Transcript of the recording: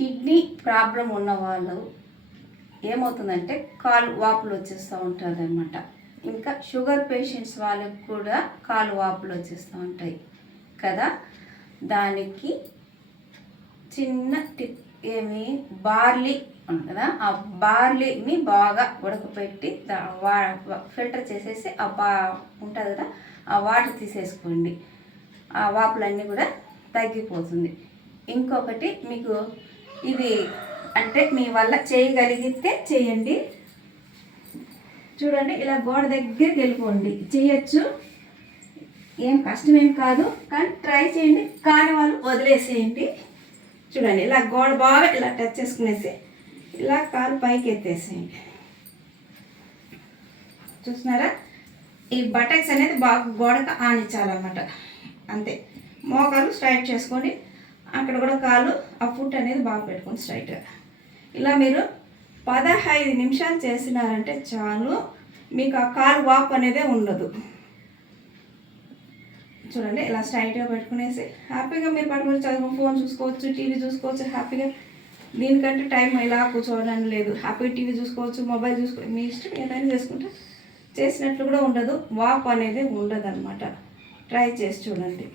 Kidney problem ఉన్న వాళ్ళు ఏమవుతుందంటే కాలు వాపులు వచ్చేస్తూ ఉంటుంది అనమాట. ఇంకా షుగర్ పేషెంట్స్ వాళ్ళకి కూడా కాలు వాపులు వచ్చేస్తూ ఉంటాయి కదా. దానికి చిన్న టిప్ ఏమి, బార్లీ ఉంది కదా, ఆ బార్లీని బాగా ఉడకపెట్టి ఫిల్టర్ చేసేసి ఉంటుంది కదా, ఆ వాటర్ తీసేసుకోండి. ఆ వాపులన్నీ కూడా తగ్గిపోతుంది. ఇంకొకటి మీకు ఇది అంటే మీ వల్ల చేయగలిగితే చేయండి. చూడండి, ఇలా గోడ దగ్గరికి వెళ్ళిపోండి. చేయొచ్చు, ఏం కష్టమేం కాదు, కానీ ట్రై చేయండి. కాని వాళ్ళు వదిలేసేయండి. చూడండి, ఇలా గోడ బాగా ఇలా టచ్ చేసుకునేసి ఇలా కాలు పైకి ఎత్తేసేయండి. చూస్తున్నారా, ఈ బటక్స్ అనేది బాగా గోడకు ఆనించాలన్నమాట. అంతే. మోకాలు స్ట్రైట్ చేసుకొని అక్కడ కూడా కాలు ఆ ఫుట్ అనేది బాగా పెట్టుకొని స్ట్రైట్గా ఇలా మీరు 15 నిమిషాలు చేసినారంటే చాలు, మీకు ఆ కాలు వాపు అనేదే ఉండదు. చూడండి, ఇలా స్ట్రైట్గా పెట్టుకునేసి హ్యాపీగా మీరు పడుకొని చదువు, ఫోన్ చూసుకోవచ్చు, టీవీ చూసుకోవచ్చు హ్యాపీగా. దీనికంటే టైం ఇలా కూర్చోవడం లేదు. హ్యాపీగా టీవీ చూసుకోవచ్చు, మొబైల్ చూసుకోవచ్చు, మీ ఇష్టం ఏదైనా చేసుకుంటే చేసినట్లు కూడా ఉండదు, వాపు అనేది ఉండదు అనమాట. ట్రై చేసి చూడండి.